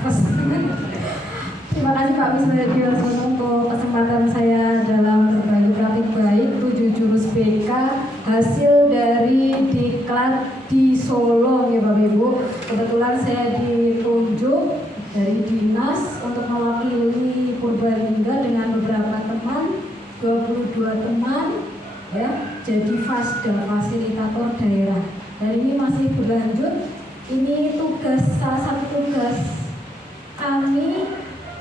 nafas. Terima kasih Pak Wisnudiosono untuk kesempatan saya dalam berbagi praktik baik 7 jurus BK hasil dari diklat di Solo ya Bapak Ibu. Kebetulan saya ditunjuk dari dinas untuk mewakili Purbalingga dengan beberapa teman, 22 teman ya, jadi FASDA, fasilitator daerah. Dan ini masih berlanjut. Ini salah satu tugas kami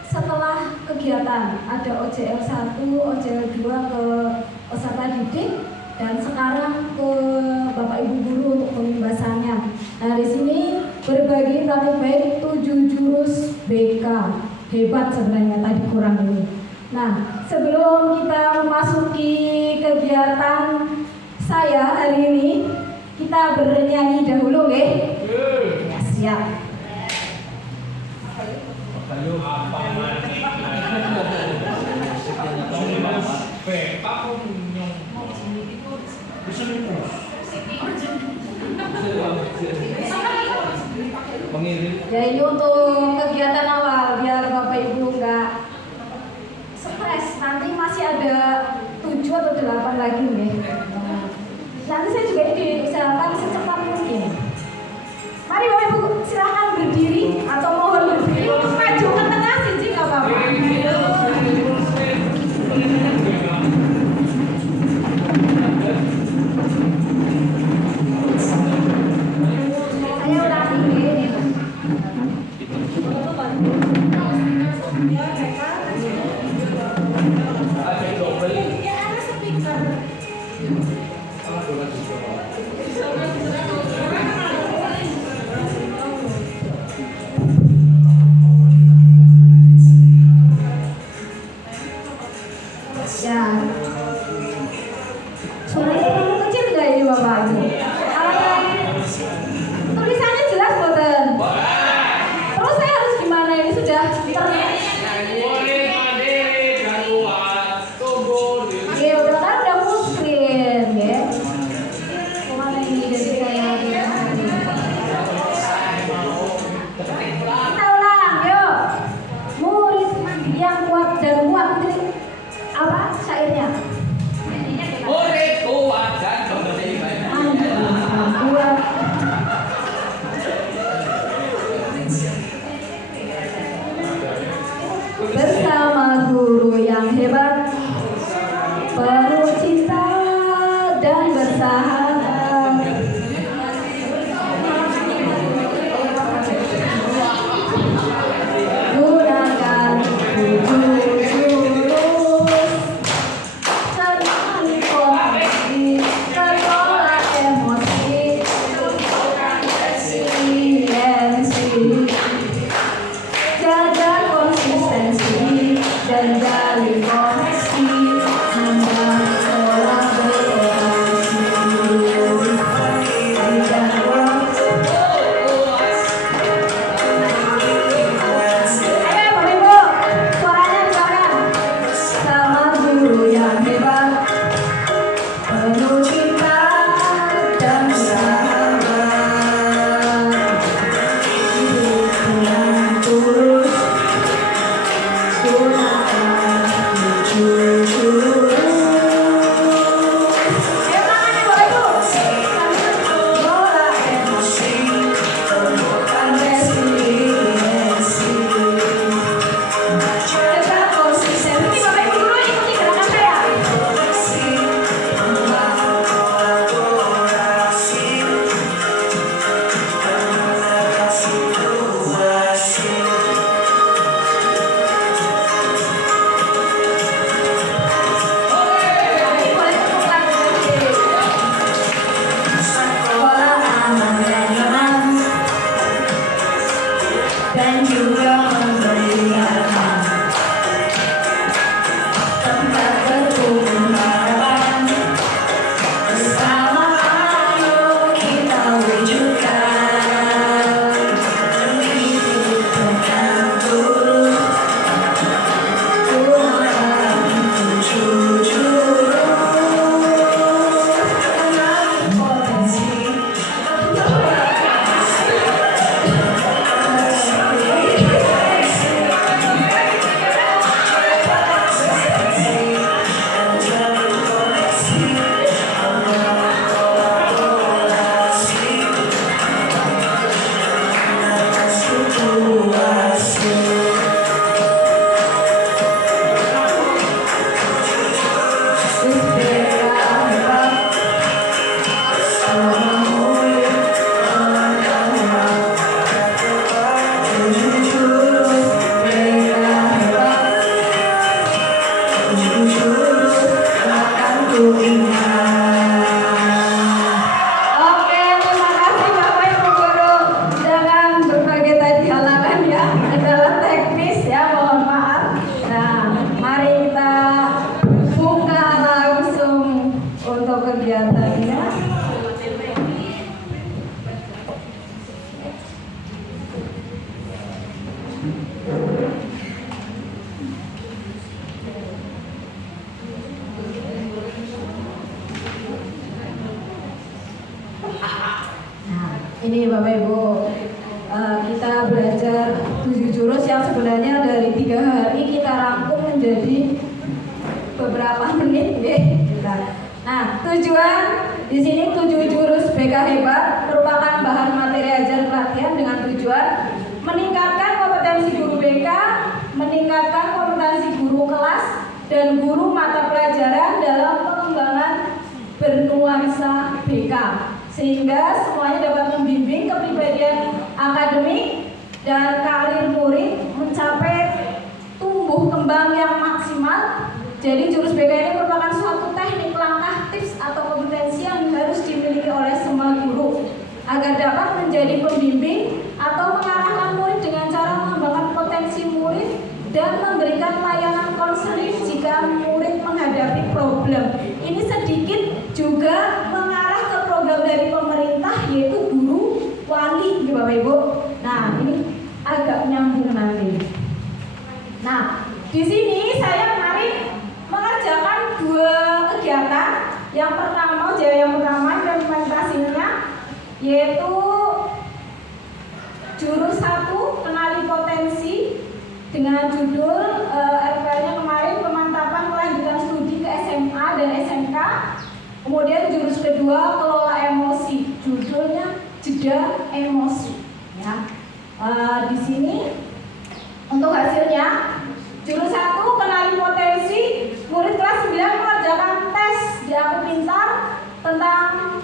setelah kegiatan, ada OJL 1, OJL 2 ke peserta didik, dan sekarang ke Bapak Ibu guru untuk pembebasannya. Nah di sini berbagi praktik baik 7 jurus BK. Hebat sebenarnya, tadi kurang ini. Nah sebelum kita memasuki kegiatan saya hari ini, kita bernyanyi dahulu ya. Ya siap. Ya ini untuk kegiatan awal biar Bapak Ibu nggak stres. Nanti masih ada 7 atau 8 lagi nih. Nanti saya juga diusahakan secepat mungkin. Mari Bapak Ibu silahkan berdiri atau mohon berdiri untuk maju ke tengah sini nggak apa-apa. Saya ulangi ini. Ya ada speaker. Ya, suaranya terlalu kecil nggak ini Bapak Ibu? Tulisannya jelas buat Ini Bapak Ibu, kita belajar 7 jurus yang sebenarnya dari 3 hari kita rangkum menjadi beberapa menit, Nah, tujuan di sini 7 jurus BK Hebat merupakan bahan materi ajar pelatihan dengan tujuan meningkatkan kompetensi guru BK, meningkatkan kompetensi guru kelas dan guru mata pelajaran dalam pengembangan bernuansa BK, sehingga semuanya dapat membimbing kepribadian akademik dan karir murid mencapai tumbuh kembang yang maksimal. Jadi jurus BK ini merupakan suatu teknik, langkah, tips atau kompetensi yang harus dimiliki oleh semua guru agar dapat menjadi pembimbing atau mengarahkan murid dengan cara mengembangkan potensi murid dan memberikan layanan konseling jika murid menghadapi problem. Ini sedikit juga mengarah ke program dari pemerintah, yaitu guru wali, Bapak Ibu. Nah, ini agak nyambung nanti. Nah, di sini saya kemarin mengerjakan 2 kegiatan. Yang pertama implementasinya yaitu jurus 1 kenali potensi dengan judul RPL-nya kemarin pemantapan kelanjutan studi ke SMA dan SMK. Kemudian jurus kedua kelola emosi, judulnya jeda emosi. Ya, di sini untuk hasilnya jurus 1 kenali potensi, murid kelas 9 mengerjakan tes di Aku Pintar tentang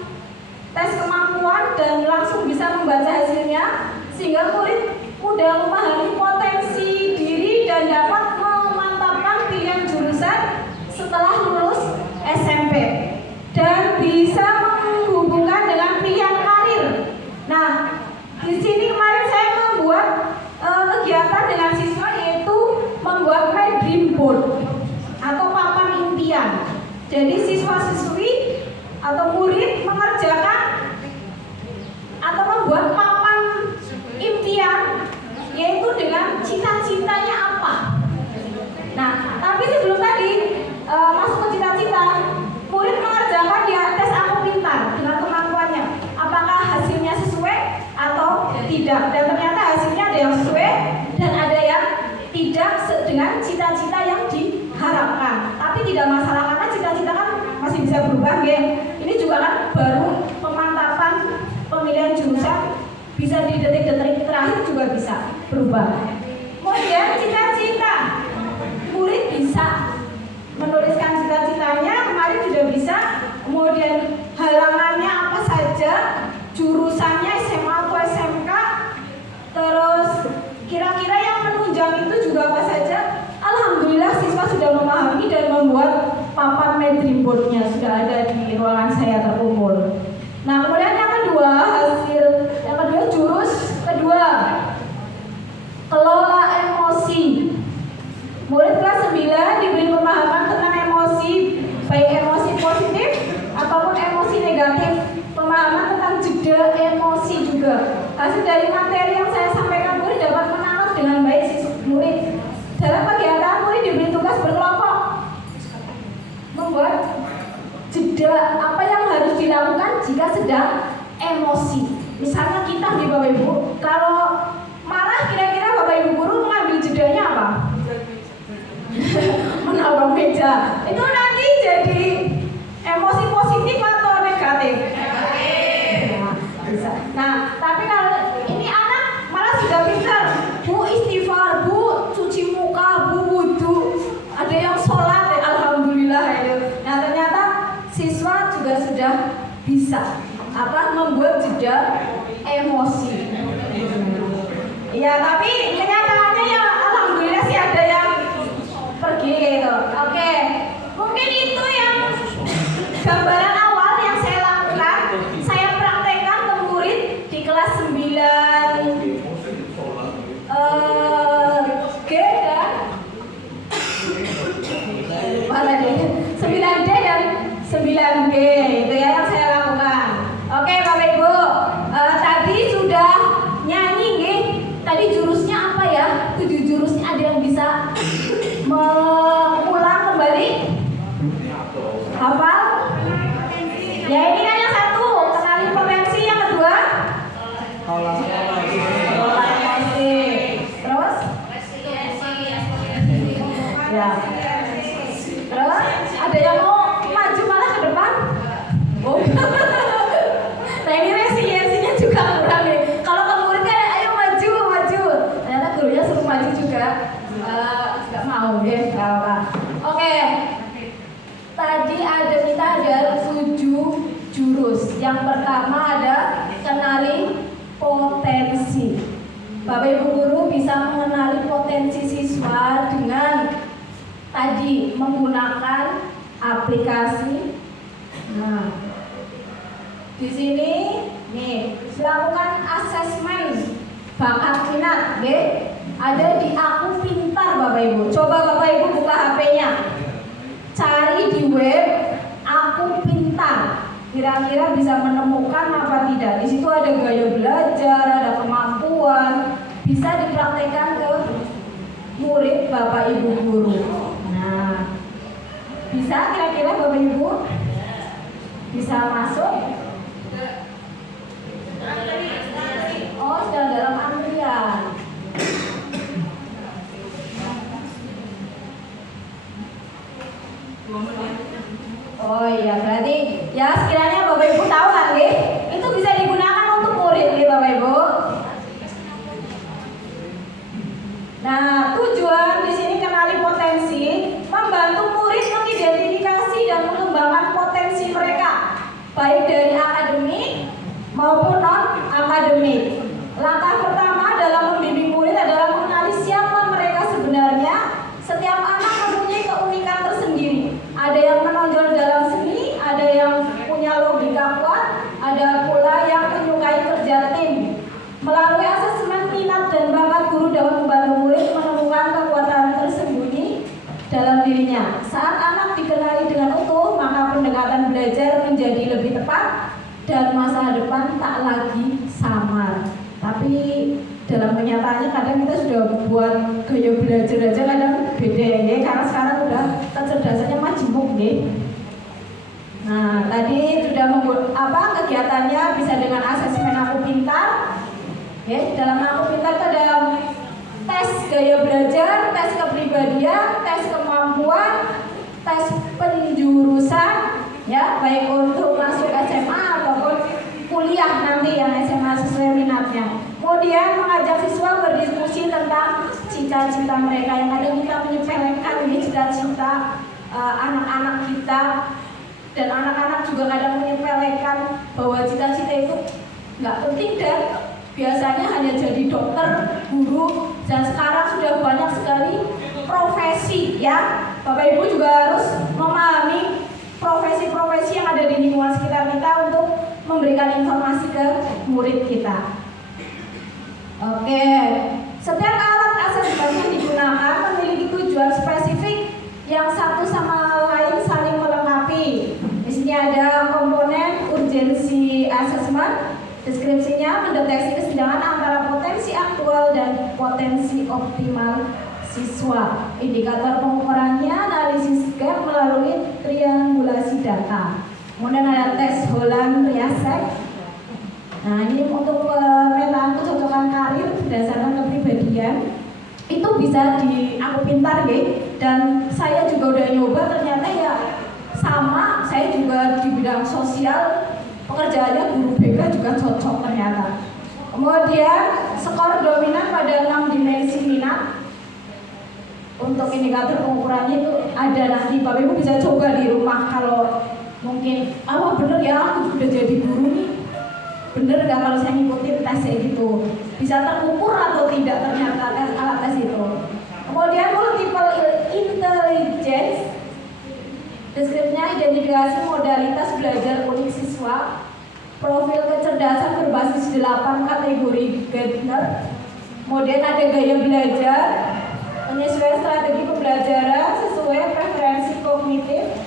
tes kemampuan dan langsung bisa membaca hasilnya sehingga murid mudah memahami potensi diri dan dapat memantapkan pilihan jurusan setelah lulus SMP dan bisa menghubungkan dengan pilihan karir. Nah, di sini kemarin saya membuat kegiatan dengan siswa yaitu membuat my dream board atau papan impian. Jadi siswa-siswi atau murid mengerjakan atau membuat papan impian yaitu dengan cita-citanya apa. Nah, tapi sebelum tadi masuk ke cita-cita, murid mengerjakan di tes Aku Pintar dengan kemampuannya. Apakah hasilnya sesuai atau tidak? Dan ternyata hasilnya ada yang sesuai dan ada yang tidak dengan cita-cita yang diharapkan. Tapi tidak masalah karena cita-cita kan masih bisa berubah, ya. Ini juga kan baru pemantapan pemilihan jurusan, bisa di detik-detik terakhir juga bisa berubah. Kemudian cita-cita, murid bisa menuliskan cita-citanya, kemarin sudah bisa. Kemudian halangannya apa saja, jurusannya SMA atau SMK, terus kira-kira yang menunjang itu juga apa saja. Alhamdulillah siswa sudah memahami dan membuat papan my dream board-nya sudah ada di ruangan saya terkumpul. Nah, kemudian yang kedua, jurus kedua kelola emosi. Murid kelas 9 diberi pemahaman tentang emosi, baik emosi positif ataupun emosi negatif, pemahaman tentang jeda emosi juga. Hasil dari materi yang saya sampaikan, murid dapat menangkap dengan baik siswa murid. Dalam kegiatan, murid diberi tugas berkelompok membuat jeda apa yang harus dilakukan jika sedang emosi. Misalnya kita di Bapak Ibu, kalau marah kira-kira Bapak Ibu guru mengambil jedanya apa? Menabrak meja. Itu nanti jadi emosi positif atau negatif? Nah, tapi kalau ini anak malah sudah pintar, Bu istighfar, Bu cuci muka, Bu wudu, ada yang sholat, alhamdulillah itu. Nah, ternyata siswa juga sudah bisa membuat jeda emosi. Ya, tapi kenyataannya ya alhamdulillah sih ada yang pergi gitu. Oke, mungkin itu yang gambaran awal yang saya lakukan. Saya praktekkan ke murid di kelas 9 G dan 9D dan 9B itu ya yang saya lakukan. Oke Bapak Ibu, tadi sudah nyanyi nih. Tadi jurusnya apa ya? Pola emosi. Terus? Ya. Terus ada yang mau maju malah ke depan? Oh. Nah ini resiliensinya juga kurang nih. Kalau ke muridnya ayo maju. Ternyata gurunya suruh maju juga. Nggak mau ya. Oke. Tadi kita ada 7 jurus. Yang pertama ada kenali potensi. Bapak Ibu guru bisa mengenali potensi siswa dengan tadi menggunakan aplikasi. Nah, di sini nih lakukan asesmen bakat minat, ada di Aku Pintar Bapak Ibu. Coba Bapak Ibu buka HP-nya, cari di web Aku Pintar. Kira-kira bisa menemukan apa tidak? Di situ ada gaya belajar, ada kemampuan, bisa dipraktekkan ke murid Bapak Ibu guru. Nah, bisa kira-kira Bapak Ibu bisa masuk? Oh, sedang dalam antrian. Oh iya, berarti ya sekiranya Bapak Ibu tahu kan, itu bisa digunakan untuk murid, Bapak Ibu. Nah, tujuan di sini kenali potensi, membantu murid mengidentifikasi dan mengembangkan potensi mereka, baik dari akademik maupun non akademik. Langkah pertama dalam membimbing murid adalah mengenali siapa mereka sebenarnya. Setiap anak mempunyai keunikan tersendiri. Ada yang menonjol dalam seni, ada yang punya logika kuat, ada pula yang menyukai kerja tim. Melalui asesmen minat dan bakat, guru dapat membantu murid menemukan kekuatan tersembunyi dalam dirinya. Saat anak dikenali dengan utuh, maka pendekatan belajar menjadi lebih tepat dan masa depan tak lagi samar. Tapi dalam kenyataannya kadang kita sudah buat gaya belajar aja kadang beda ya, karena sekarang udah kecerdasannya majemuk ya. Nah, tadi sudah kegiatannya bisa dengan asesmen Aku Pintar. Ya, dalam Aku Pintar itu ada tes gaya belajar, tes kepribadian, tes kemampuan, tes penjurusan, ya, baik untuk masuk SMA ataupun kuliah nanti yang SMA sesuai minatnya. Kemudian mengajak siswa berdiskusi tentang cita-cita mereka. Yang kadang kita menyepelekan ini cita-cita anak-anak kita, dan anak-anak juga kadang menyepelekan bahwa cita-cita itu nggak penting dan biasanya hanya jadi dokter, guru, dan sekarang sudah banyak sekali profesi, ya. Bapak Ibu juga harus memahami profesi-profesi yang ada di lingkungan sekitar kita untuk memberikan informasi ke murid kita. Oke, setiap alat asesmen yang digunakan memiliki tujuan spesifik yang satu sama lain saling melengkapi. Di sini ada komponen urgensi assessment. Deskripsinya mendeteksi kesenjangan antara potensi aktual dan potensi optimal siswa. Indikator pengukurannya analisis gap melalui triangulasi data. Kemudian ada tes Holland-Riasek. Nah, ini untuk pemetaan kecocokan karir berdasarkan kepribadian. Itu bisa di Aku Pintar ya. Dan saya juga udah nyoba, ternyata ya sama. Saya juga di bidang sosial, pekerjaannya guru BK juga cocok ternyata. Kemudian skor dominan pada 6 dimensi minat. Untuk indikator pengukurannya itu ada nanti, Bapak Ibu bisa coba di rumah. Kalau mungkin bener ya aku udah jadi guru nih, bener gak kalau saya ngikutin tes kayak gitu, bisa terukur atau tidak ternyata alat tes itu. Kemudian multiple intelligence. Deskripsinya identifikasi modalitas belajar unik siswa. Profil kecerdasan berbasis 8 kategori Gardner. Kemudian ada gaya belajar, penyesuaian strategi pembelajaran sesuai preferensi kognitif.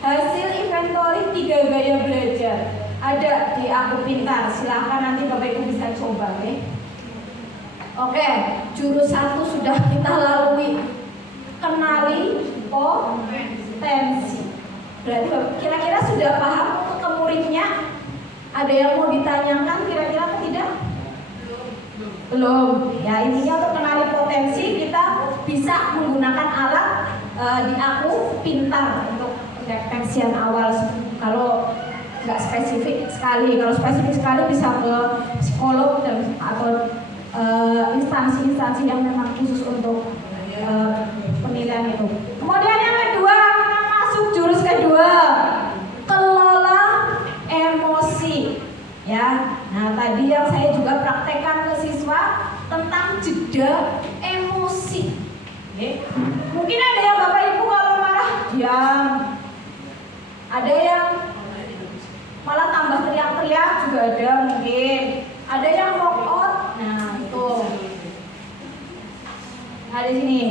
Hasil inventory 3 gaya belajar ada di Aku Pintar. Silahkan nanti Bapak Ibu bisa coba ya. Oke, jurus 1 sudah kita lalui. Kenali potensi. Berarti kira-kira sudah paham untuk ke muridnya? Ada yang mau ditanyakan kira-kira atau tidak? Belum. Ya, intinya untuk mengenali potensi kita bisa menggunakan alat di Aku Pintar untuk pendeteksian awal. Kalau nggak spesifik sekali, kalau spesifik sekali bisa ke psikolog atau instansi-instansi yang memang khusus untuk penilaian itu. Kemudian yang kedua, kita masuk jurus kedua, kelola emosi. Ya, nah tadi yang saya juga praktekkan ke siswa tentang jeda emosi. Oke. Mungkin ada yang Bapak Ibu kalau marah diam, ada yang malah tambah teriak-teriak juga ada mungkin, ada yang walk out. Nah itu. Nah di sini,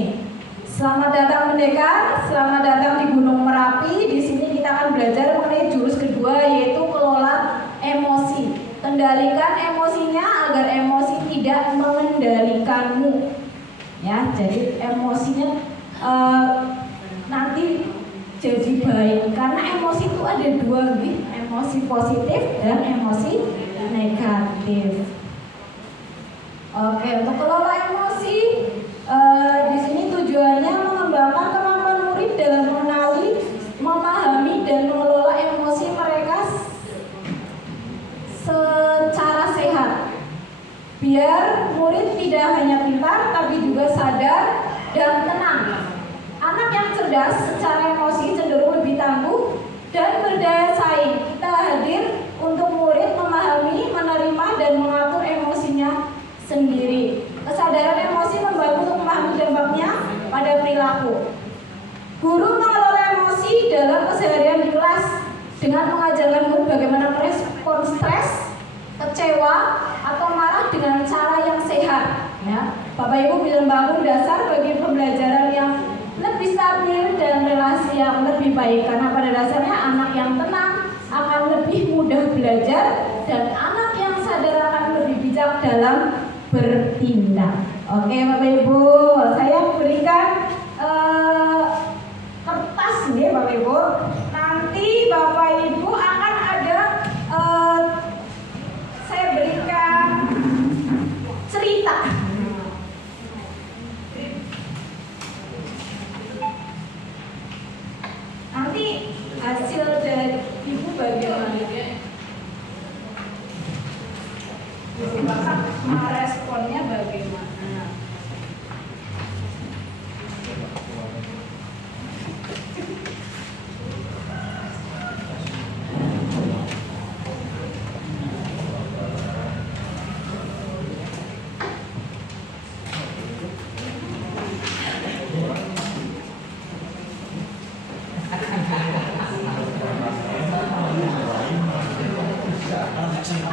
selamat datang pendekar, selamat datang di Gunung Merapi. Di sini kita akan belajar mengenai jurus kedua yaitu kelola emosi. Kendalikan emosinya agar emosi tidak mengendalikanmu. Ya, jadi emosinya nanti jadi baik karena emosi itu ada dua nih, emosi positif dan emosi negatif. Oke, untuk kelola emosi di sini tujuannya mengembangkan kemampuan murid dalam mengenali, memahami dan mengelola emosi mereka secara sehat. Biar murid tidak hanya pintar tapi juga sadar dan tenang. Anak yang cerdas secara emosi cenderung lebih tangguh dan berdaya saing. Kita hadir untuk murid memahami, menerima dan mengatur emosinya sendiri. Kesadaran emosi membantu untuk memahami dampaknya pada perilaku. Guru mengelola emosi dalam keseharian di kelas dengan mengajarkan murid bagaimana merespon stres, kecewa atau marah dengan cara yang sehat. Ya, Bapak Ibu bisa membangun dasar bagi pembelajaran yang lebih stabil dan relasi yang lebih baik. Karena pada dasarnya anak yang tenang akan lebih mudah belajar dan anak yang sadar akan lebih bijak dalam bertindak. Oke Bapak Ibu, saya berikan kertas nih Bapak Ibu. Nanti Bapak Ibu akan ada saya berikan cerita. Nanti hasil dari Ibu bagaimana? Ibu Bapak meresponnya bagaimana?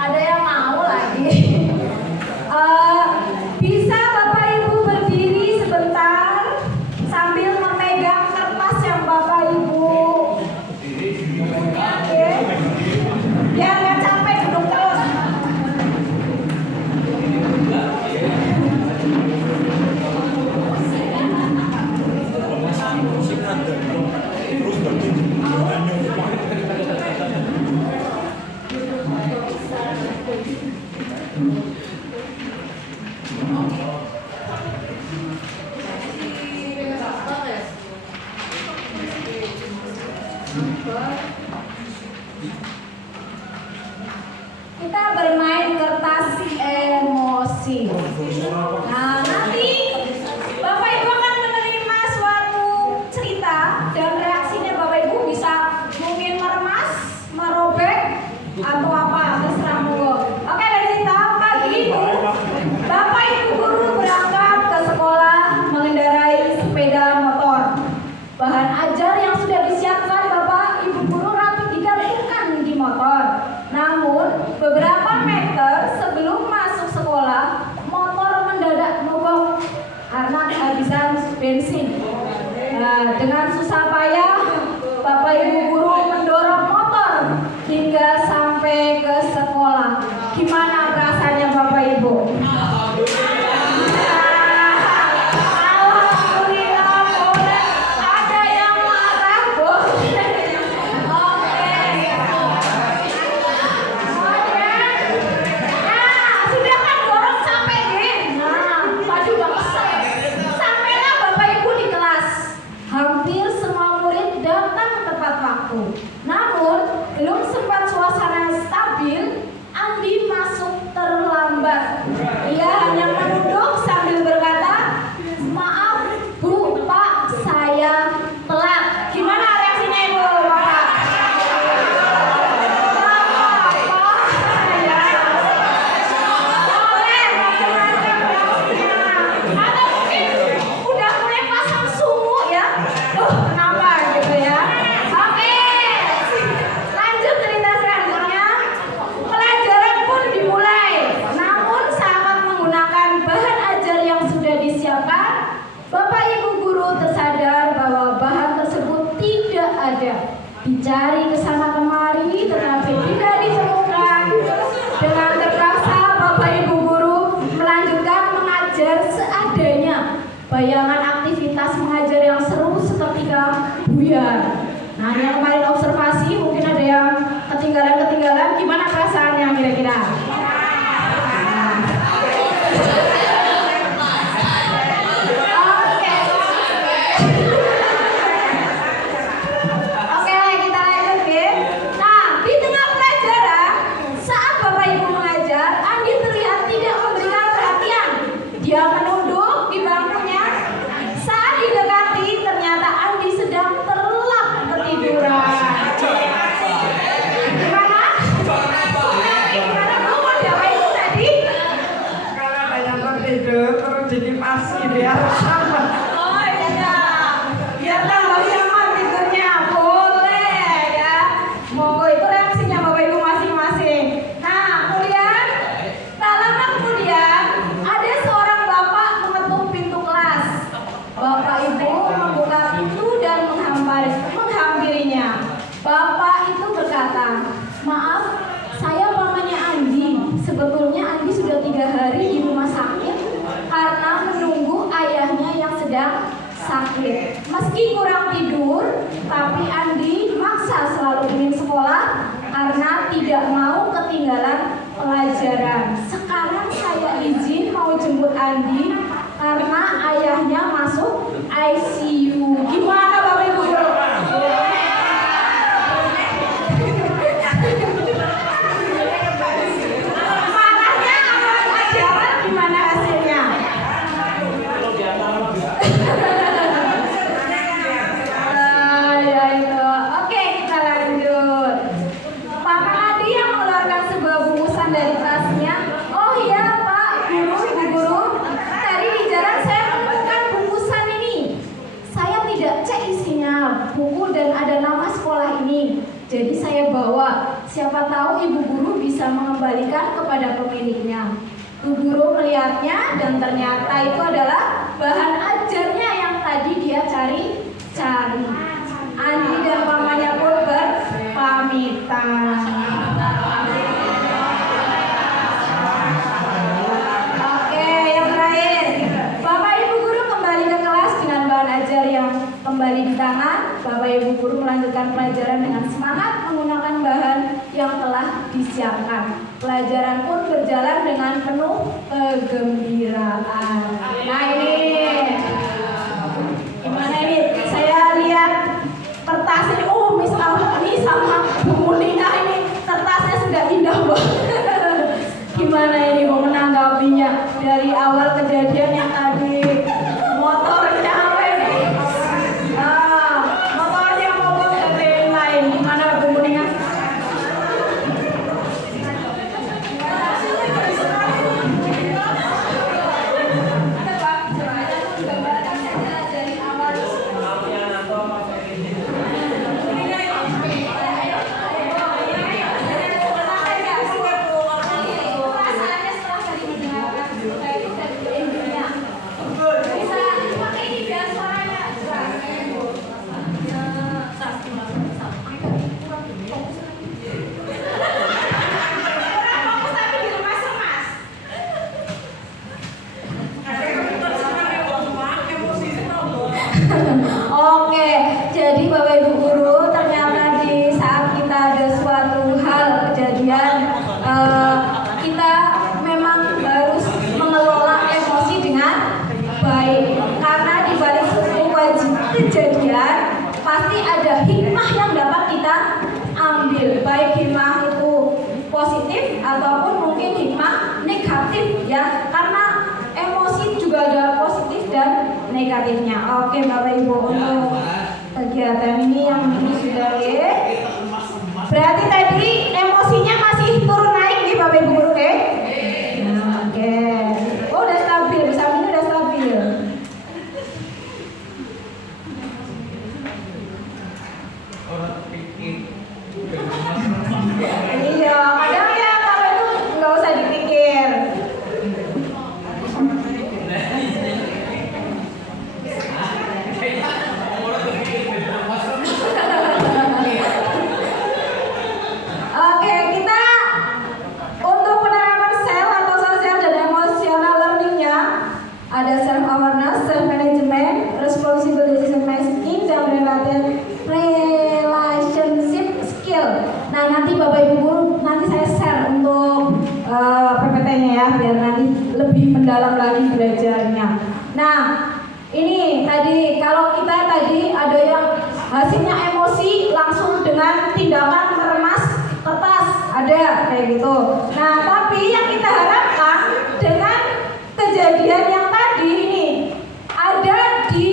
Ada yang mau lagi? Bisa Bapak Ibu berdiri sebentar sambil memegang kertas yang Bapak Ibu. Oke. Biar nggak capek duduk terus. Kita bermain kertas emosi. Nah, nanti Bapak Ibu akan menerima suatu cerita dan reaksinya Bapak Ibu bisa mungkin meremas, merobek atau apa, terserah monggo. Oke, dari cerita pagi Ibu, Bapak Ibu guru berangkat ke sekolah mengendarai sepeda motor. Bahan ajar yang sudah disiapkan Bapak Ibu guru rapi digantungkan di motor. Namun beberapa meter sebelum masuk sekolah, motor mendadak mogok karena kehabisan bensin. Nah, dengan susah payah Bapak Ibu guru mendorong motor hingga sampai ke sekolah. Gimana rasanya Bapak Ibu? Sudah kan dorong sampai bayangan aktivitas mengajar yang seru seketika buyar. Nah, yang kemarin observasi mungkin ada yang ketinggalan, gimana perasaannya kira-kira? Dia menunduk di bangkunya. Saat didekati, ternyata Andi sedang terlelap ketiduran. Gimana? Gimana Bu? Mau diapain Bu tadi? Kalau banyak tertidur terus dikipasi biar sama. Oh iya, biar tambah nyaman tidurnya. Boleh ya. Monggo itu reaksinya Bapak Ibu masing-masing. Nah, kemudian tak lama kemudian ada seorang bapak mengetuk pintu kelas. Bapak Ibu membuka pintu dan menghampirinya. Bapak itu berkata, "Maaf, saya pamannya Andi. Sebetulnya Andi sudah 3 hari di rumah sakit karena menunggu ayahnya yang sedang sakit. Meski kurang tidur, tapi Andi maksa selalu ingin sekolah karena tidak mau ketinggalan pelajaran. Sekarang saya izin mau jemput Andi karena ayahnya masuk ICU." Gimana Bapak Ibu? Manahnya apa pelajaran, gimana hasilnya? Ya itu. Oke, kita lanjut. Pak Adi yang mengeluarkan sebuah bungkusan dari tasnya. "Oh iya Pak, Guru, Ibu Guru, tadi di jalan saya menemukan bungkusan ini. Saya tidak cek isinya, buku dan ada nama sekolah ini. Jadi saya bawa. Siapa tahu Ibu Guru bisa mengembalikan kepada pemiliknya." Ibu Guru melihatnya dan ternyata itu adalah bahan ajarnya yang tadi dia cari. Andi dan pamannya pun berpamitan. Oke, yang terakhir, Bapak Ibu Guru kembali ke kelas dengan bahan ajar yang kembali di tangan. Bapak Ibu Guru melanjutkan pelajaran dengan semangat menggunakan bahan yang telah disiapkan. Pelajaran pun berjalan dengan penuh kegembiraan. Nah ini, gimana ini? Saya lihat kertasnya, Miss Almi sama Bu Mulina ini kertasnya sudah indah banget. Gimana ini mau menanggapinya dari awal kejadian yang tadi motornya apa ini? Motornya mogok dari yang lain. Gimana Bu Mulina? Oke, jadi Bapak Ibu Guru, ternyata di saat kita ada suatu hal kejadian, kita memang harus mengelola emosi dengan baik. Karena di balik sebuah kejadian pasti ada hikmah yang dapat kita ambil, baik hikmah itu positif ataupun mungkin hikmah negatif ya. Karena emosi juga ada positif dan negatifnya. Oke Bapak Ibu, untuk kegiatan ini yang ini sudah ya. Berarti tadi emosinya masih turun naik nih Bapak Ibu Guru ya. Nah, oke. Oh udah stabil, bisa ini udah stabil. Iya, kadang ya kalau itu nggak usah dipikir. Oke, lebih mendalam lagi belajarnya. Nah, ini tadi kalau kita tadi ada yang hasilnya emosi langsung dengan tindakan meremas kertas, ada kayak gitu. Nah, tapi yang kita harapkan dengan kejadian yang tadi ini ada di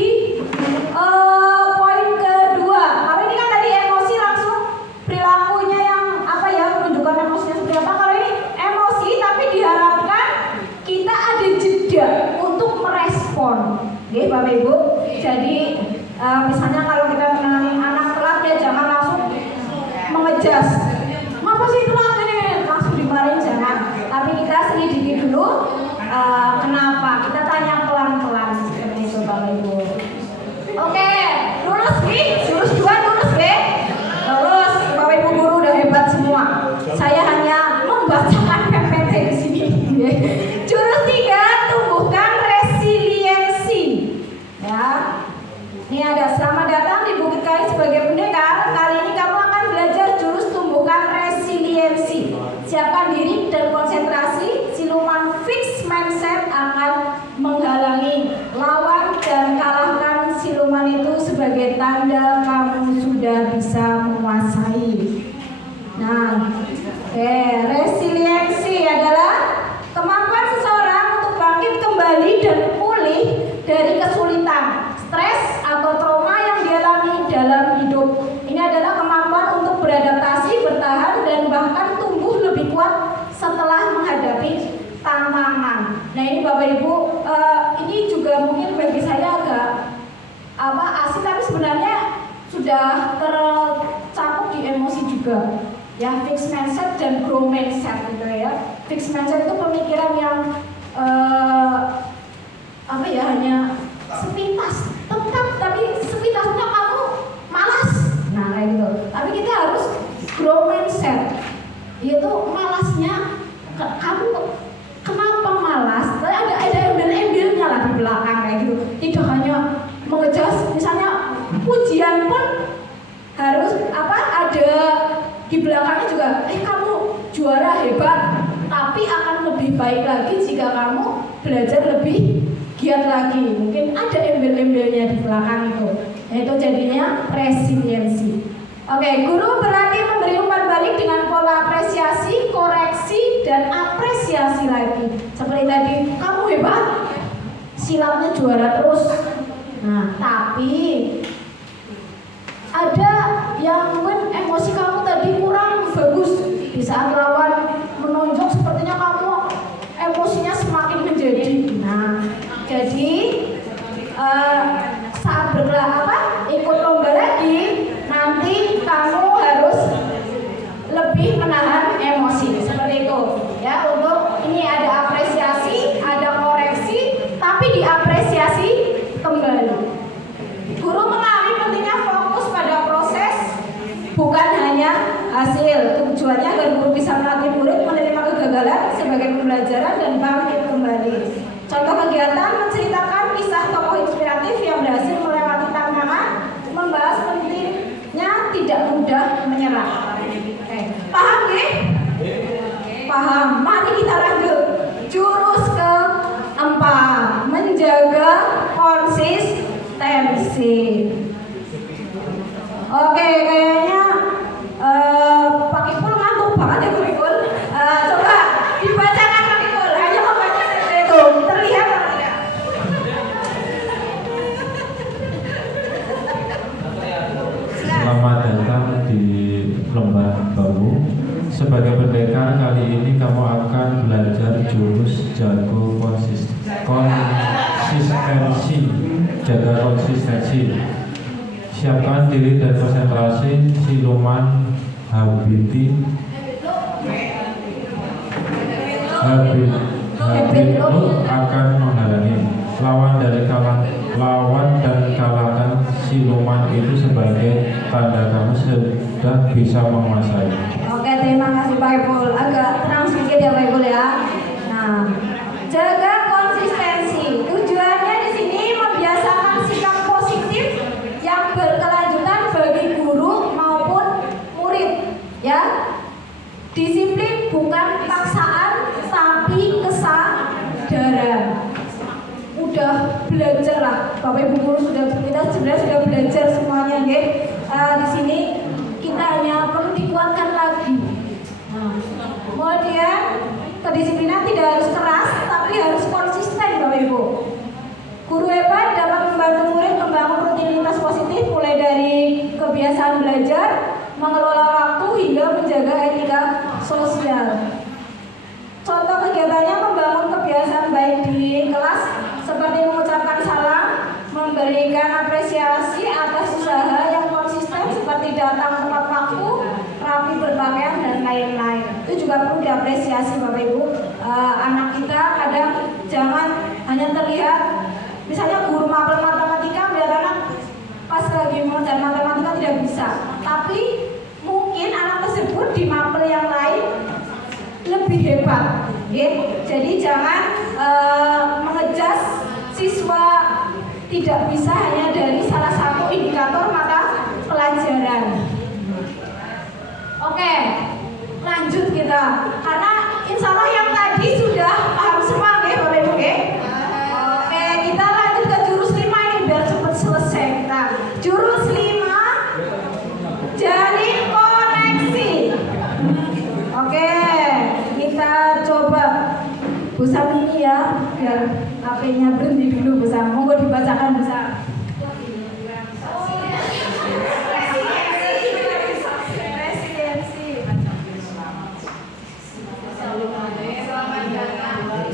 poin kedua. Kalau ini kan tadi emosi langsung perilakunya yang apa ya, menunjukkan emosinya seperti apa. Kalau ini emosi tapi diharapkan kita ada jeda untuk merespon. Oke, Bapak Ibu. Jadi misalnya kalau kita menangani anak telat ya jangan langsung mengejas. Ngapa sih telat ini? Langsung dimarahin jangan. Tapi kita selidiki dulu kenapa. Kita tanya pelan-pelan seperti itu Bapak Ibu. Oke, lulus nih, jurus 2 lulus deh. Lulus, Bapak Ibu guru udah hebat semua. Saya hanya membacakan PPT di sini. Jurus 3, tumbuhkan resiliensi. Ya. Ini ada selamat datang di Bukit Kayu sebagai pendekar. Kali ini kamu akan belajar jurus tumbuhkan resiliensi. Siapkan diri dan konsentrasi. Siluman fixed mindset akan menghalangi lawan dan kalahkan siluman itu sebagai tanda kamu sudah bisa menguasai. Nah, resiliensi adalah kemampuan seseorang untuk bangkit kembali dan pulih dari kesulitan, stres atau trauma yang dialami dalam hidup. Ini adalah kemampuan untuk beradaptasi, bertahan dan bahkan tumbuh lebih kuat setelah menghadapi tantangan. Nah, ini Bapak Ibu, ini juga mungkin bagi saya agak asing, tapi sebenarnya sudah tercakup di emosi juga. Ya, fixed mindset dan growth mindset gitu ya. Fixed mindset itu pemikiran yang hanya sepintas, tetap tapi sepintasnya kamu malas. Nah, kayak gitu. Tapi kita harus growth mindset. Yaitu malasnya kamu kenapa malas? Ada embel-embelnya lah di belakang kayak gitu. Tidak hanya mengejas, misalnya pujian pun harus ada di belakangnya juga. Kamu juara hebat, tapi akan lebih baik lagi jika kamu belajar lebih giat lagi. Mungkin ada embel-embelnya di belakang itu. Itu jadinya resiliensi. Oke, guru berlatih memberi umpan balik dengan pola apresiasi, koreksi, dan apresiasi lagi. Seperti tadi, kamu hebat, silatnya juara terus. Nah, tapi ada yang mungkin emosi kamu tadi kurang bagus. Di saat lawan menonjok, sepertinya kamu emosinya semakin menjadi. Nah, jadi saat ikut lomba lagi, nanti kamu harus lebih menahan emosi seperti itu ya. Untuk ini ada apresiasi, ada koreksi, tapi diapresiasi kembali. Guru mengalami pentingnya fokus pada proses, bukan hanya hasil. Tujuannya agar guru bisa melatih murid menerima kegagalan sebagai pembelajaran dan bangkit kembali. Contoh kegiatan menceritakan kisah tokoh inspiratif yang berhasil melewati tantangan, membahas pentingnya tidak mudah menyerah. Paham ya? Paham. Mari kita lanjut. Jurus keempat, menjaga konsistensi. Oke, kayaknya Pak Kipul ngantuk banget ya Pak Kipul. Coba dibacakan Pak Kipul. Hanya membaca itu terlihat atau tidak? Selamat datang di lomba baru. Sebagai pendekar kali ini kamu akan belajar jurus jago konsistensi. Jaga konsistensi. Siapkan diri dan konsentrasi. Siluman habit akan menghalangi lawan dan kalahkan siluman itu sebagai tanda kamu sudah bisa menguasai. Oke, terima kasih Pak Ipul. Agak tenang sedikit ya Pak Ipul ya. Nah, jaga konsistensi. Tujuannya di sini membiasakan sikap positif yang berkelanjutan bagi guru maupun murid. Ya, disiplin bukan paksaan tapi kesadaran. belajar lah. Bapak Ibu guru kita sebenarnya sudah belajar semuanya, ya. Di sini kita hanya perlu dikuatkan lagi. Kemudian kedisiplinan tidak harus keras, tapi harus konsisten, Bapak Ibu. Guru hebat dapat membantu murid membangun rutinitas positif, mulai dari kebiasaan belajar, mengelola waktu, hingga menjaga etika sosial. Contoh kegiatannya membangun kebiasaan baik di kelas, seperti mengucapkan salam, memberikan apresiasi atas usaha yang konsisten, seperti datang tepat waktu, rapi berpakaian, dan lain-lain. Itu juga perlu diapresiasi, Bapak Ibu. Anak kita kadang jangan hanya terlihat, misalnya guru mapel matematika melihat anak pas lagi mengajar matematika tidak bisa, tapi mungkin anak tersebut di mapel yang lain lebih hebat, okay? Jadi jangan mengejas siswa tidak bisa hanya dari salah satu indikator mata pelajaran. Oke, lanjut kita, karena insya Allah yang tadi sudah paham semua, okay, Bapak Ibu, okay? Oke, kita lanjut ke jurus 5 ini biar cepat selesai. Kita jurus 5, jalin koneksi. Oke, kita coba Bu Sam ini ya, biar HP-nya berhenti dulu, Bu Sam. Monggo dibacakan, Bu Sam.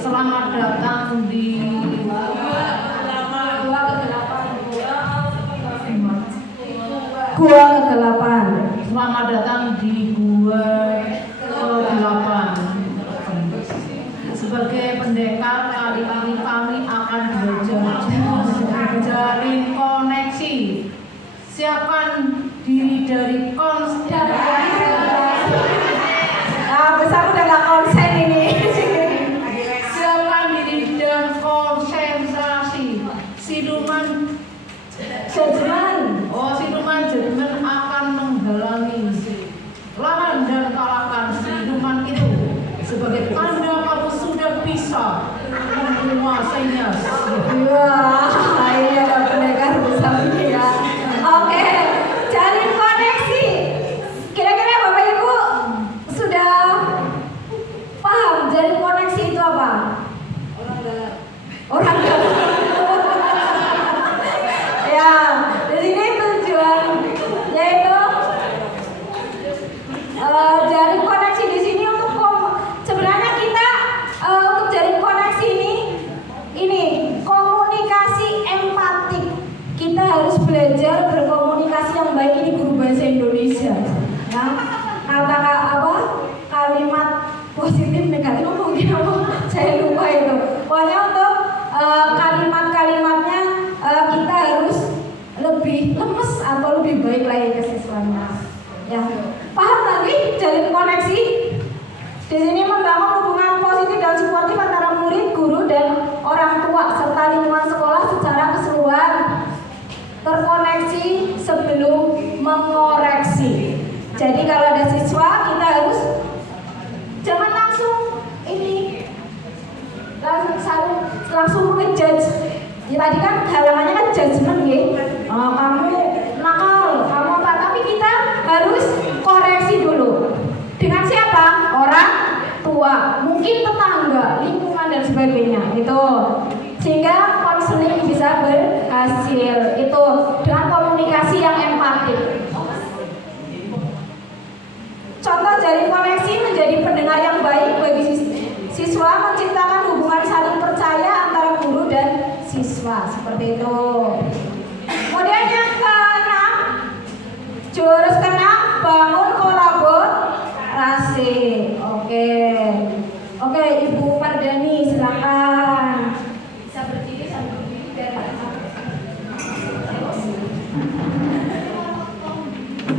Selamat datang di Gua ke-8. Selamat datang di gua ke-8. Sebagai pendekar, kali ini kami akan belajar menjalin koneksi. Siapkan diri dari Besar udah gak konsen ini. Siapkan diri dan konsentrasi. Siluman judgment akan menghalangi. Lawan dan kalahkan siluman itu. Sebagai tanda kamu sudah bisa menguasainya. Wah, ini ada pendekar besar ini ya. Oke, jalin koneksi. Kira-kira Bapak Ibu sudah paham jalin koneksi itu apa? Orang dalam. Ya, di sini tujuan yaitu jalin koneksi di sini untuk sebenarnya kita untuk jalin koneksi ini komunikasi empatik. Kita harus belajar berkomunikasi yang baik, ini guru bahasa Indonesia. Ya, kalimat positif negatif mungkin saya lupa itu. Pokoknya untuk kalimat-kalimatnya kita harus lebih lemes atau lebih baik lagi ke siswanya. Ya, paham lagi jalin koneksi? Di sini membangun hubungan positif dan suportif antara murid, guru, dan orang tua serta lingkungan sekolah secara keseluruhan. Terkoneksi sebelum mengoreksi. Jadi kalau ada siswa kita harus jangan langsung langsung ngejudge. Ya, tadi kan halangannya kan judgement ya. Kamu nakal, kamu apa? Tapi kita harus koreksi dulu. Dengan siapa? Orang tua, mungkin tetangga, lingkungan dan sebagainya. Gitu. Sehingga konseling bisa berhasil. Itu dengan komunikasi yang empatik. Contoh jalin koneksi menjadi pendengar yang baik bagi siswa, menciptakan hubungan saling percaya antara guru dan siswa, seperti itu. Kemudian yang ke-6, jurus ke-6, bangun kolaborasi. Oke, Ibu Mardani silakan. Bisa berdiri sambil berdiri dari atas.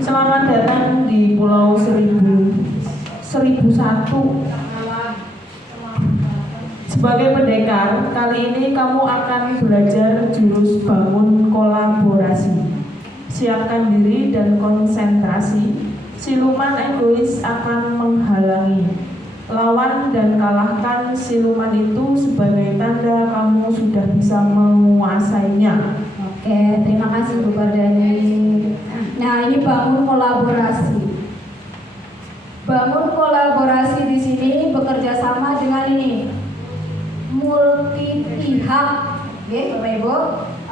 Selamat datang di Pulau 1001. Sebagai pendekar, kali ini kamu akan belajar jurus bangun kolaborasi. Siapkan diri dan konsentrasi. Siluman egois akan menghalangi. Lawan dan kalahkan siluman itu sebagai tanda kamu sudah bisa menguasai menguasainya. Oke, terima kasih Bu Bardani. Nah, ini bangun kolaborasi. Bangun kolaborasi di sini bekerja sama dengan ini multi pihak, oke, Bapak Ibu.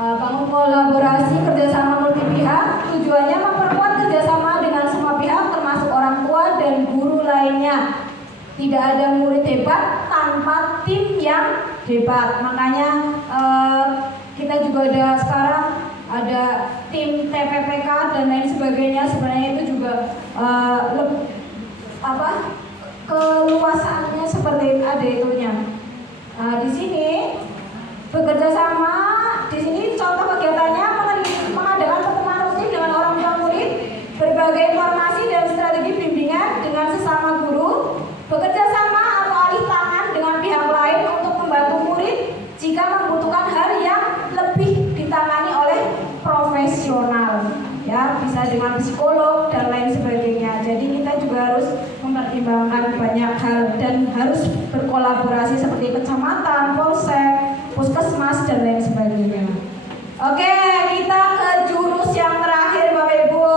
Bangun kolaborasi kerjasama multi pihak tujuannya memperkuat kerjasama dengan semua pihak termasuk orang tua dan guru lainnya. Tidak ada murid hebat tanpa tim yang hebat. Makanya kita juga ada sekarang ada tim TPPK dan lain sebagainya. Sebenarnya itu juga keluasannya seperti ada itunya. Di sini bekerja sama. Di sini contoh kegiatannya mengadakan pertemuan rutin dengan orang tua murid, berbagai informasi dan strategi bimbingan dengan sesama guru, bekerja sama atau alih tangan dengan pihak lain untuk membantu murid jika membutuhkan hal yang lebih ditangani oleh profesional, ya bisa dengan psikolog dan lain sebagainya. Jadi kita juga harus mempertimbangkan banyak hal dan harus berkolaborasi seperti kecamatan, polsek, puskesmas dan lain sebagainya. Oke, kita ke jurus yang terakhir Bapak Ibu.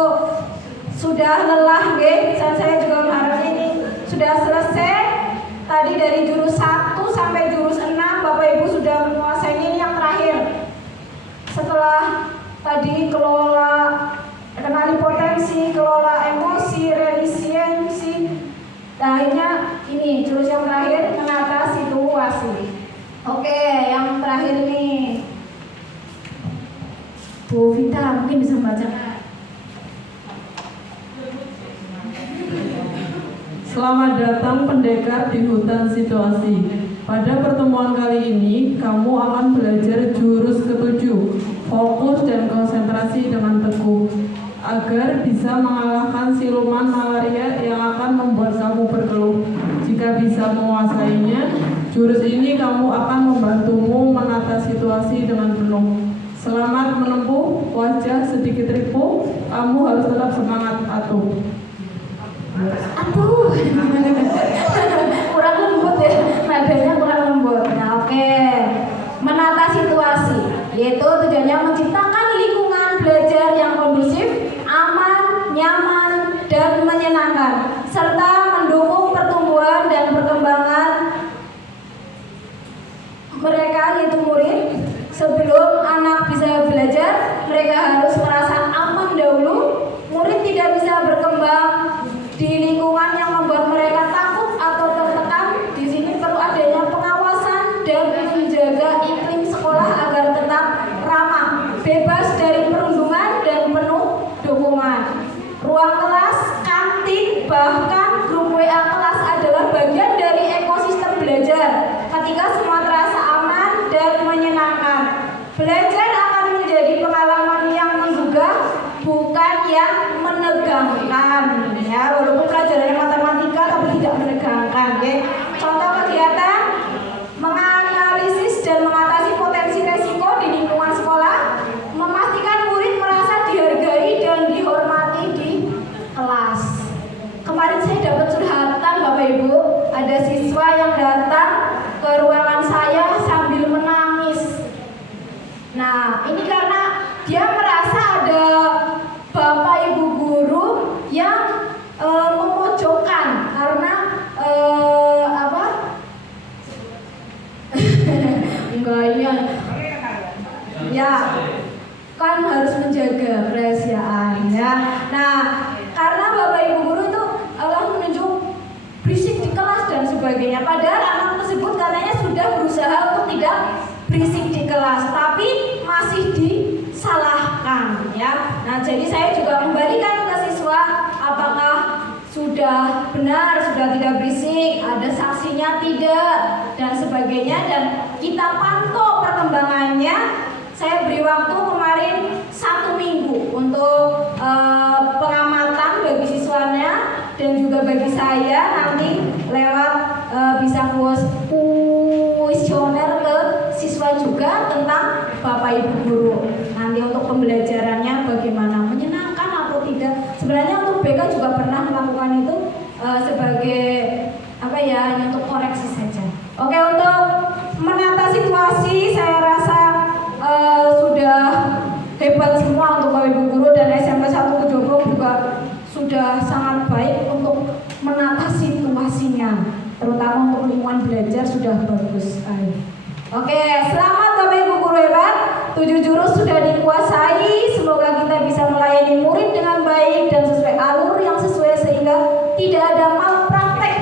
Sudah lelah, dan saya juga harap ini sudah selesai. Tadi dari jurus 1 sampai jurus 6 Bapak Ibu sudah menguasai. Ini yang terakhir. Setelah tadi kelola, kenali potensi, kelola emosi, resiliensi. Akhirnya ini jurus yang terakhir, menata situasi. Oke, yang terakhir nih Bu Vita mungkin bisa membaca. Selamat datang pendekar di hutan situasi. Pada pertemuan kali ini, kamu akan belajar jurus ketujuh, fokus dan konsentrasi dengan teguh, agar bisa mengalahkan siluman malaria yang akan membuat kamu berkeluh. Jika bisa menguasainya, jurus ini kamu akan membantumu menata situasi dengan penuh. Selamat menempuh, wajah sedikit ripuh, kamu harus tetap semangat, atuh. Aduh, kurang lembut ya, nadanya kurang lembut. Nah, oke. Menata situasi, yaitu tujuannya menciptakan lingkungan belajar yang kondusif, aman, nyaman, dan menyenangkan, serta mendukung pertumbuhan dan perkembangan mereka, yaitu murid. Sebelum anak bisa belajar, mereka harus merasa aman dahulu. Murid tidak bisa berkembang di lingkungan yang membuat mereka takut atau tertekan. Di sini perlu adanya pengawasan dan menjaga iklim sekolah agar tetap ramah, bebas dari perundungan dan penuh dukungan. Ruang kelas, kantin, bahkan grup WA kelas adalah bagian dari ekosistem belajar. Ketika semua terasa aman dan menyenangkan, belajar akan menjadi pengalaman yang menggugah, bukan yang menegangkan. Ya, walaupun pelajarannya matematika tapi tidak menegangkan. Contoh kegiatan menganalisis dan mengatasi potensi resiko di lingkungan sekolah, memastikan murid merasa dihargai dan dihormati di kelas. Kemarin saya dapat curhatan Bapak Ibu, ada siswa yang datang ke ruangan saya sambil menangis. Nah, ini karena dia merasa ada Bapak Ibu guru yang memojokkan karena enggak ini ya kan harus menjaga kerahasiaan ya. Nah, karena Bapak Ibu guru itu menunjuk berisik di kelas dan sebagainya, padahal anak tersebut katanya sudah berusaha untuk tidak berisik di kelas, tapi masih disalahkan ya. Nah, jadi saya juga kembalikan ke siswa apakah sudah benar, sudah tidak berisik, ada sanksinya tidak dan sebagainya, dan kita pantau perkembangannya. Saya beri waktu kemarin 1 minggu untuk pengamatan bagi siswanya dan juga bagi saya, nanti lewat bisa kuesioner ke siswa juga tentang Bapak Ibu guru. Nanti untuk pembelajarannya bagaimana, menyenangkan atau tidak. Sebenarnya untuk BK juga pernah melakukan itu sebagai untuk koreksi saja. Oke, untuk menata situasi saya rasa hebat semua untuk Bapak Ibu guru, dan SMP 1 Kejobong juga sudah sangat baik untuk menata situasinya, terutama untuk lingkungan belajar sudah bagus sekali. Oke, selamat Bapak Ibu guru hebat. 7 jurus sudah dikuasai. Semoga kita bisa melayani murid dengan baik dan sesuai alur yang sesuai, sehingga tidak ada malpraktek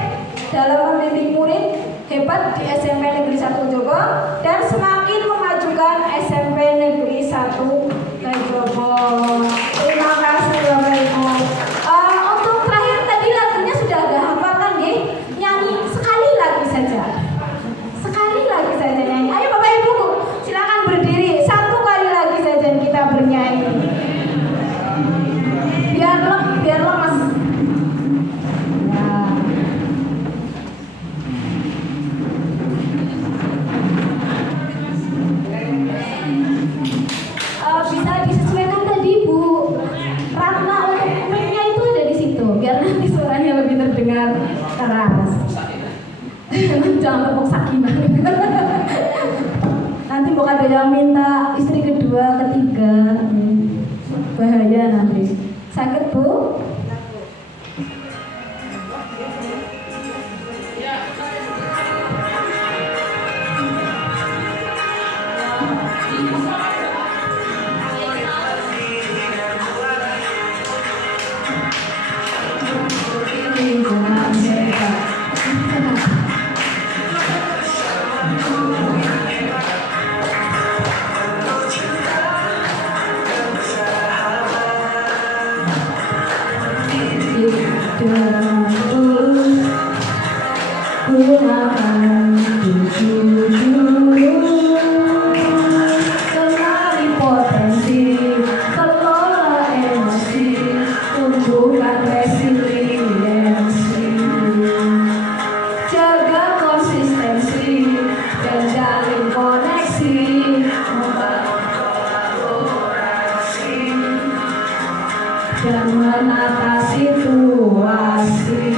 dalam membimbing murid hebat di SMP Negeri 1 Kejobong, dan semakin memajukan SMP Negeri 1 Kejobong. Terima kasih Bapak Ibu. Untuk terakhir tadi lagunya sudah agak hafal kan, nggih? Nyanyi sekali lagi saja. Sekali lagi saja nyanyi. Ayo Bapak Ibu, silakan berdiri. Satu kali lagi saja kita bernyanyi. Biar lemas. Nah. Bisa disesuaikan tadi Bu Ratna, untuk mic-nya itu ada di situ biar nanti suaranya lebih terdengar keras. Jangan tepuk sakinah. Nanti bukan ada yang minta istri kedua, ketiga, bahaya nanti. Sakit Bu? dan menata situasi.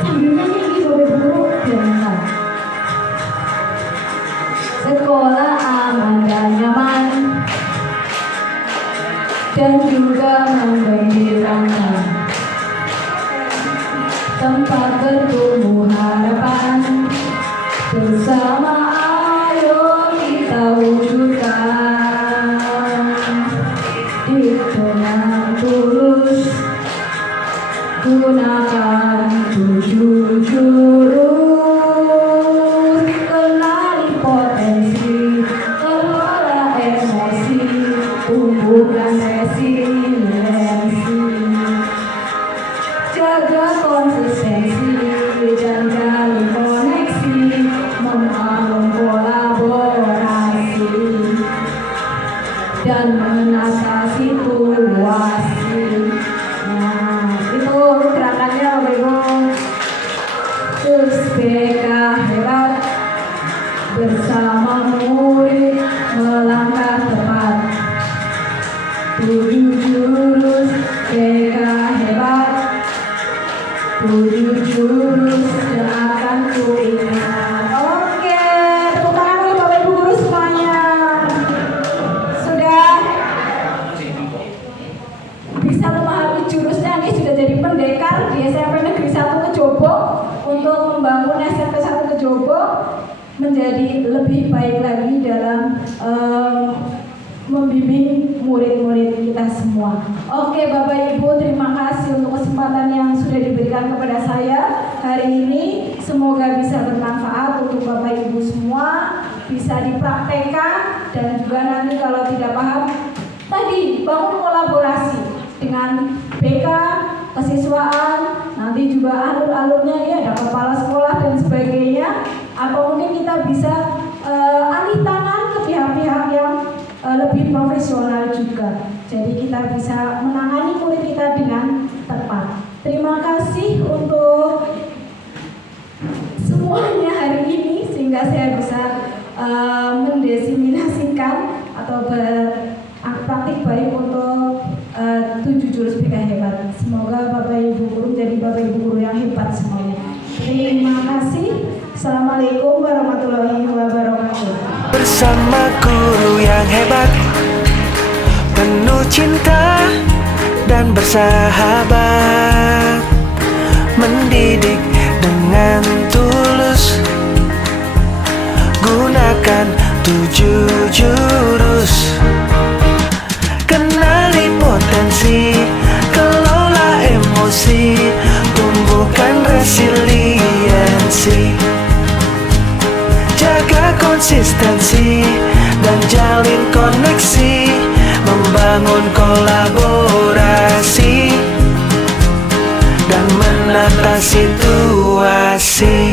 Sambil nyanyi lagi Bapak Ibu guru biar enak. Sekolah aman dan nyaman dan juga menggembirakan, tempat bertumbuh harapan bersama. Ayo kita wujudkan dengan tulus, gunakan 7 jurus, kenali potensi, kelola emosi, tumbuhkan resiliensi, jaga konsistensi dan jalin koneksi, membangun kolaborasi dan menata situasi. Nah, itu gerakannya Bapak Ibu. Terus BK hebat bersama murid melangkah tepat. 7 jurus BK hebat, 7 jurus yang akan kuingat. Oke, tepuk tangan dulu Bapak Ibu guru semuanya. Sudah bisa memahami jurusnya, ini sudah jadi pendekar di SMP Negeri 1 Kejobong untuk membangun SMP 1 Kejobong menjadi lebih baik lagi dalam membimbing murid-murid kita semua. Oke Bapak Ibu, terima kasih untuk kesempatan yang sudah diberikan kepada saya hari ini. Semoga bisa bermanfaat untuk Bapak Ibu semua, bisa dipraktekkan, dan juga nanti kalau tidak paham, tadi bangun kolaborasi dengan BK, kesiswaan, nanti juga alur-alurnya ya, ada kepala sekolah dan sebagainya, atau mungkin kita bisa alih tangan ke pihak-pihak yang lebih profesional juga. Jadi kita bisa menangani murid kita dengan tepat. Terima kasih untuk semuanya hari ini, sehingga saya bisa mendesiminasikan atau berpraktik baik untuk 7 jurus BK hebat. Semoga Bapak Ibu guru jadi Bapak Ibu guru yang hebat semuanya. Terima kasih. Assalamualaikum warahmatullahi wabarakatuh. bersama guru yang hebat, penuh cinta dan bersahabat, mendidik dengan tulus. Gunakan 7 jurus. Kenali potensi, kelola emosi, tumbuhkan resiliensi. Jaga konsistensi dan jalin koneksi, membangun kolaborasi dan menata situasi.